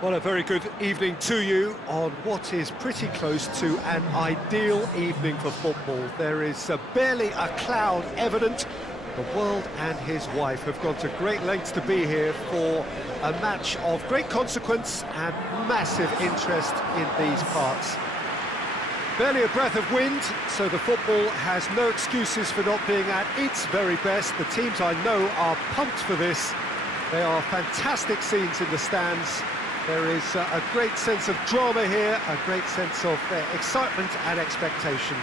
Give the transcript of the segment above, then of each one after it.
Well, a very good evening to you on what is pretty close to an ideal evening for football. There is barely a cloud evident. The world and his wife have gone to great lengths to be here for a match of great consequence and massive interest in these parts. Barely a breath of wind, so the football has no excuses for not being at its very best. The teams I know are pumped for this. They are fantastic scenes in the stands. There is a great sense of drama here, a great sense of excitement and expectation.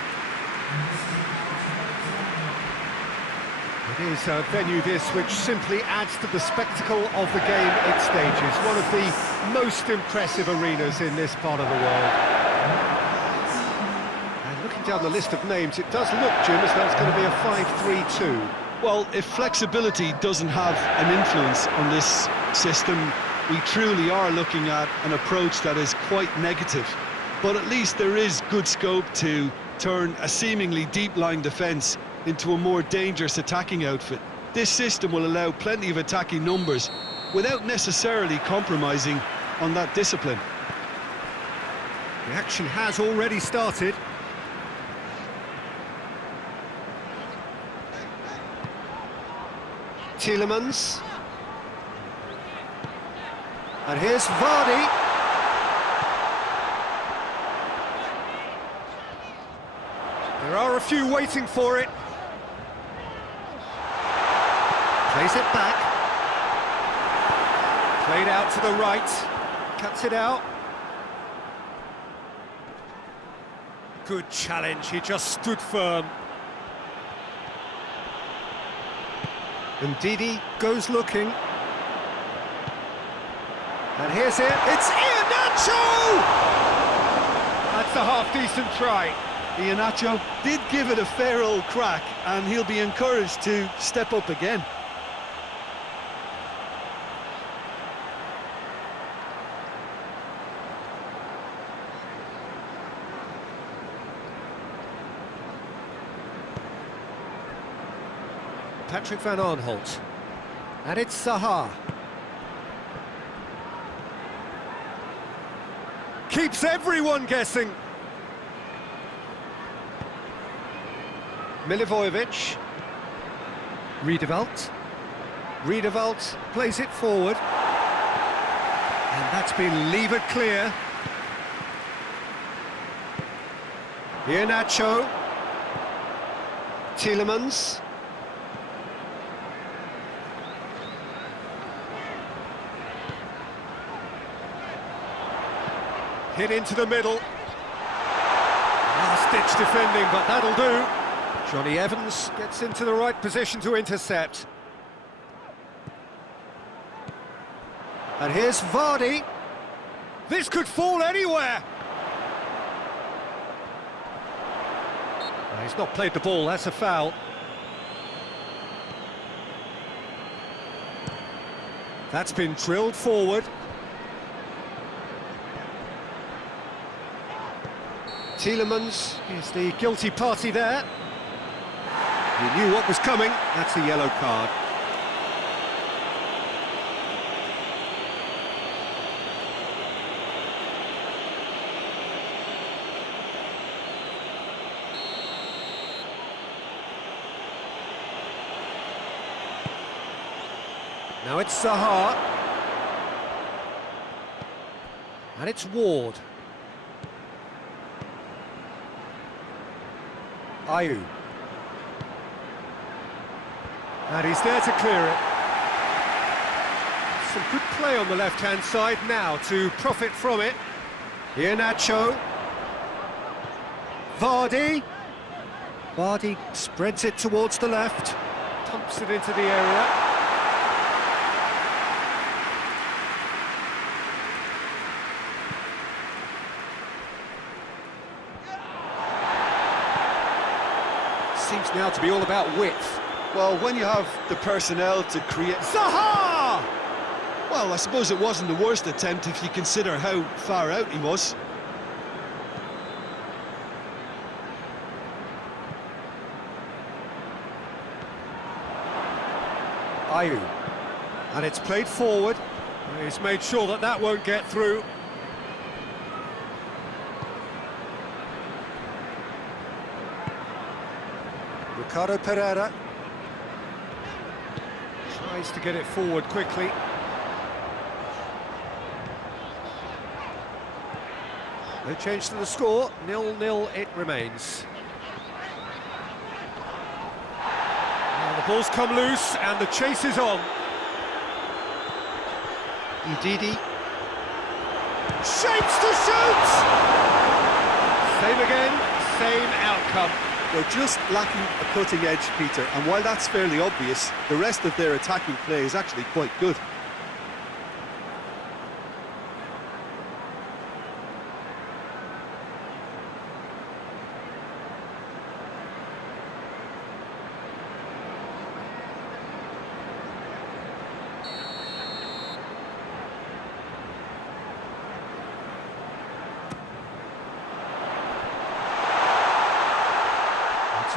It is a venue this which simply adds to the spectacle of the game it stages. One of the most impressive arenas in this part of the world. And looking down the list of names, it does look, Jim, as though it's going to be a 5-3-2. Well, if flexibility doesn't have an influence on this system, we truly are looking at an approach that is quite negative. But at least there is good scope to turn a seemingly deep-lying defence into a more dangerous attacking outfit. This system will allow plenty of attacking numbers without necessarily compromising on that discipline. The action has already started. Tielemans. And here's Vardy. There are a few waiting for it. Plays it back. Played out to the right. Cuts it out. Good challenge, he just stood firm. And Didi goes looking. And here's it, it's Iheanacho! That's a half-decent try. Iheanacho did give it a fair old crack, and he'll be encouraged to step up again. Patrick van Aanholt. And it's Zaha. Keeps everyone guessing. Milivojevic. Riedewald. Riedewald plays it forward. And that's been levered clear. Iheanacho. Tielemans. Hit into the middle. Last-ditch defending, but that'll do. Johnny Evans gets into the right position to intercept. And here's Vardy. This could fall anywhere. He's not played the ball, that's a foul. That's been drilled forward. Tielemans is the guilty party there. He knew what was coming, that's a yellow card. Now it's Zaha. And it's Ward. Ayew. And he's there to clear it. Some good play on the left-hand side now to profit from it. Iheanacho. Vardy. Vardy spreads it towards the left. Pumps it into the area. Seems now to be all about width. Well, when you have the personnel to create... Zaha! Well, I suppose it wasn't the worst attempt if you consider how far out he was. Ayew. And it's played forward. He's made sure that that won't get through. Ricardo Pereira tries to get it forward quickly. No change to the score, 0-0 it remains. Now the ball's come loose and the chase is on. Udidi shapes to shoot! Same again, same outcome. They're just lacking a cutting edge, Peter, and while that's fairly obvious, the rest of their attacking play is actually quite good.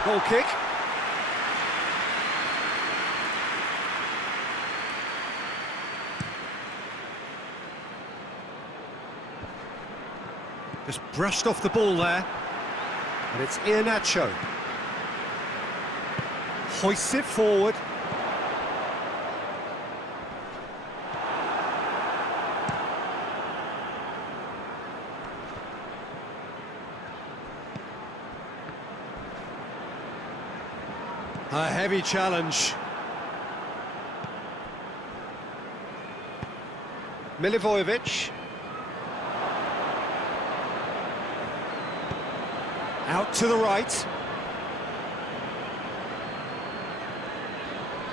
Goal kick. Just brushed off the ball there. And it's Iheanacho. Hoists it forward. A heavy challenge. Milivojevic. Out to the right.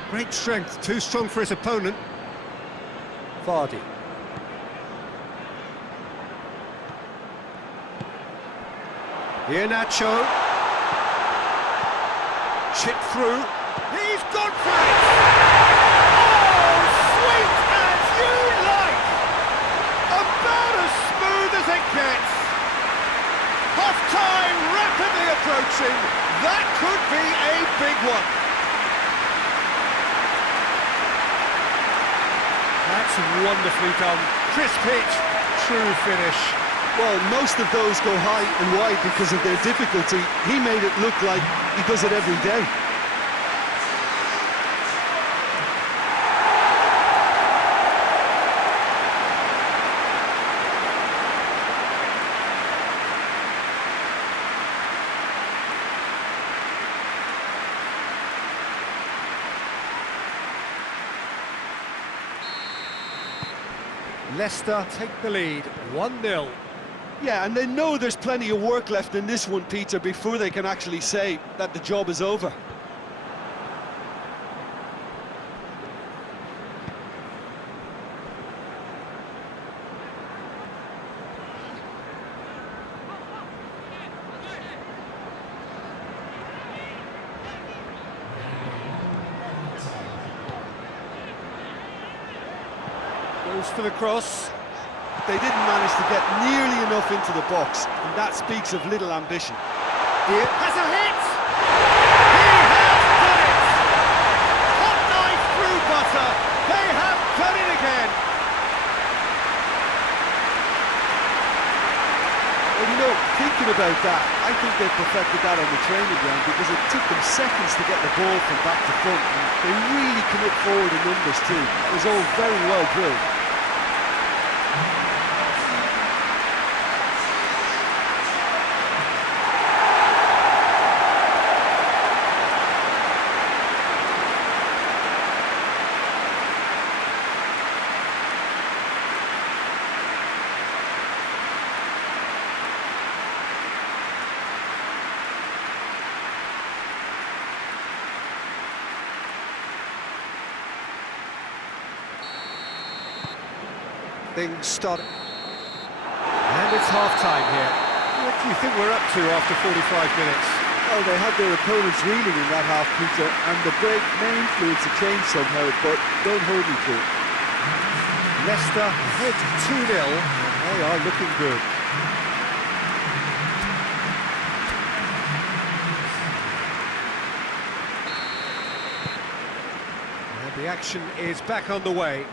Great strength, too strong for his opponent. Vardy. Iheanacho. Chip through. He's gone for it! Oh, sweet as you like! About as smooth as it gets. Half-time rapidly approaching. That could be a big one. That's wonderfully done. Crisp hit, true finish. Well, most of those go high and wide because of their difficulty. He made it look like he does it every day. Leicester take the lead, 1-0. Yeah, and they know there's plenty of work left in this one, Peter, before they can actually say that the job is over. Goes for the cross. They didn't manage to get nearly enough into the box, and that speaks of little ambition. Here has a hit! He has done it! Hot knife through butter. They have done it again. Well, you know, thinking about that, I think they perfected that on the training ground because it took them seconds to get the ball from back to front, and they really commit forward in numbers too. That was all very well drilled. Things start. And it's half-time here. What do you think we're up to after 45 minutes? Well, they had their opponents reeling in that half, Peter, and the break may influence a change somehow, but don't hold me to it. Leicester ahead 2-0, and they are looking good. And the action is back underway.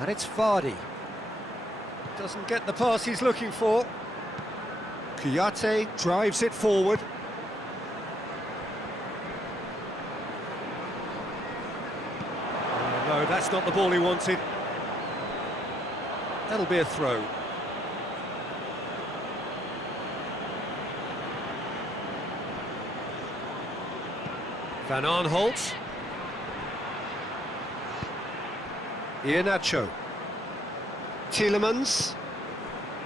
And it's Vardy. Doesn't get the pass he's looking for. Kouyaté drives it forward. Oh, no, that's not the ball he wanted. That'll be a throw. Van Aanholt. Iheanacho. Tielemans.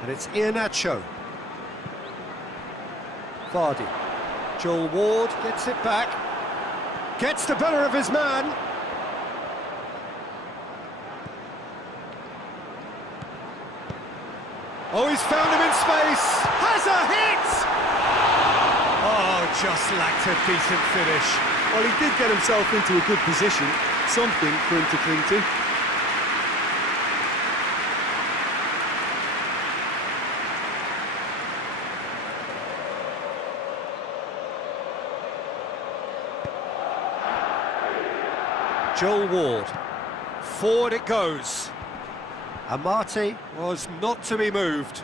And it's Iheanacho. Vardy. Joel Ward gets it back. Gets the better of his man. Oh, he's found him in space. Has a hit! Oh, just lacked a decent finish. Well, he did get himself into a good position, something for him to cling to. Joel Ward. Forward it goes. Amate was not to be moved.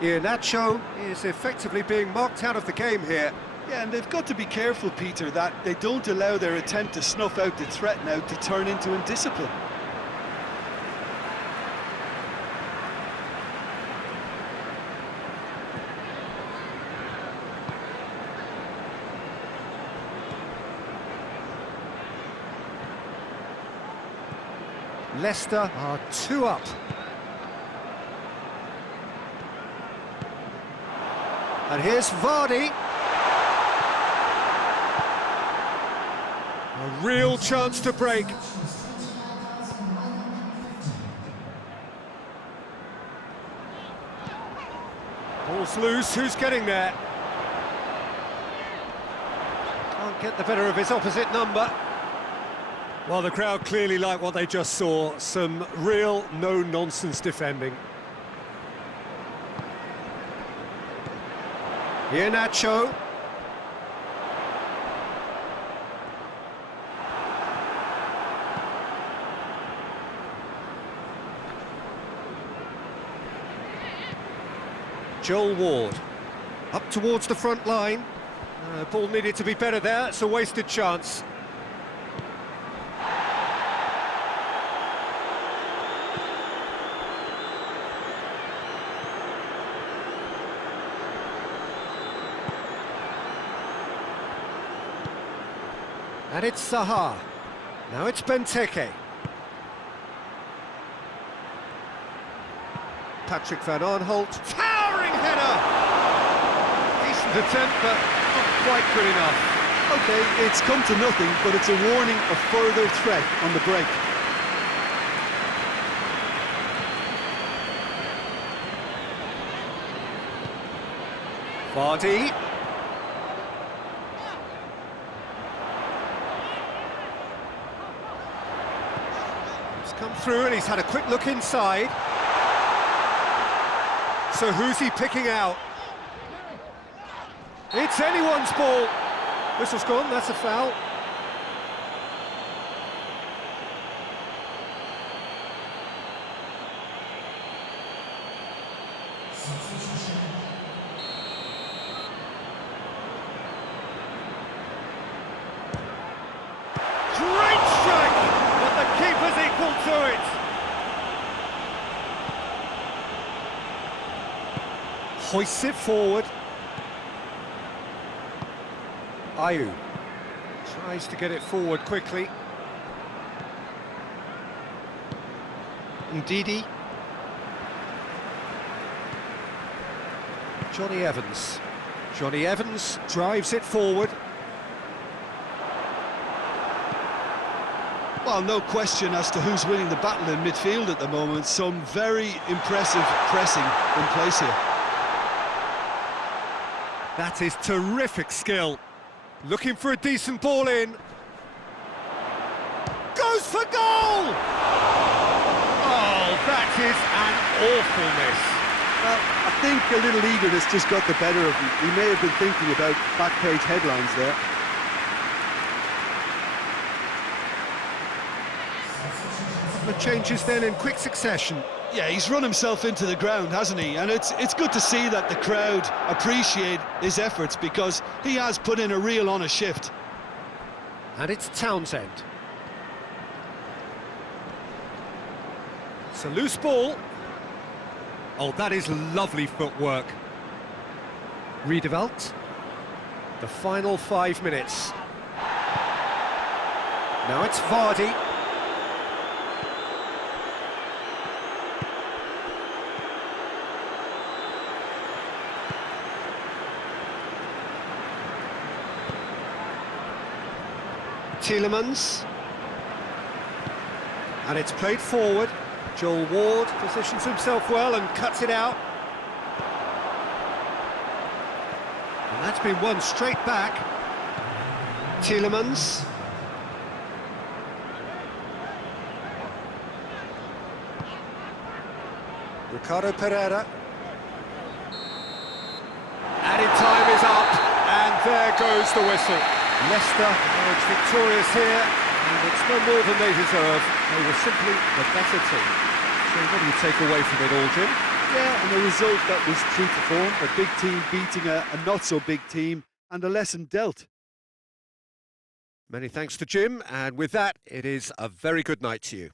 Iheanacho is effectively being marked out of the game here. Yeah, and they've got to be careful, Peter, that they don't allow their attempt to snuff out the threat now to turn into indiscipline. Leicester are 2 up. And here's Vardy. A real chance to break. Ball's loose, who's getting there? Can't get the better of his opposite number. Well, the crowd clearly like what they just saw. Some real no-nonsense defending. Iheanacho. Joel Ward. Up towards the front line. Ball needed to be better there. It's a wasted chance. And it's Zaha. Now it's Benteke. Patrick Van Aanholt. Towering header! Decent attempt, but not quite good enough. OK, it's come to nothing, but it's a warning of further threat on the break. Vardy. Come through and he's had a quick look inside. So who's he picking out? It's anyone's ball. Whistle's gone, that's a foul. Great strike! But the keeper's equal to it. Hoists it forward. Ayew tries to get it forward quickly. Ndidi. Johnny Evans. Johnny Evans drives it forward. Well, no question as to who's winning the battle in midfield at the moment. Some very impressive pressing in place here. That is terrific skill. Looking for a decent ball in. Goes for goal! Oh, that is an awful miss. Well, I think a little eagerness just got the better of him. He may have been thinking about back page headlines there. couple of changes then in quick succession. Yeah, he's run himself into the ground, hasn't he? And it's good to see that the crowd appreciate his efforts, because he has put in a real honest shift. And it's Townsend. It's a loose ball. Oh, that is lovely footwork. Riedewald. The final 5 minutes. Now it's Vardy. Tielemans. And it's played forward. Joel Ward positions himself well and cuts it out. And that's been won straight back. Tielemans. Ricardo Pereira. Added time is up, and there goes the whistle. Leicester emerge victorious here, and it's no more than they deserve. They were simply the better team. So what do you take away from it all, Jim? Yeah, and a result that was true to form, a big team beating a not-so-big team, and a lesson dealt. Many thanks to Jim, and with that, it is a very good night to you.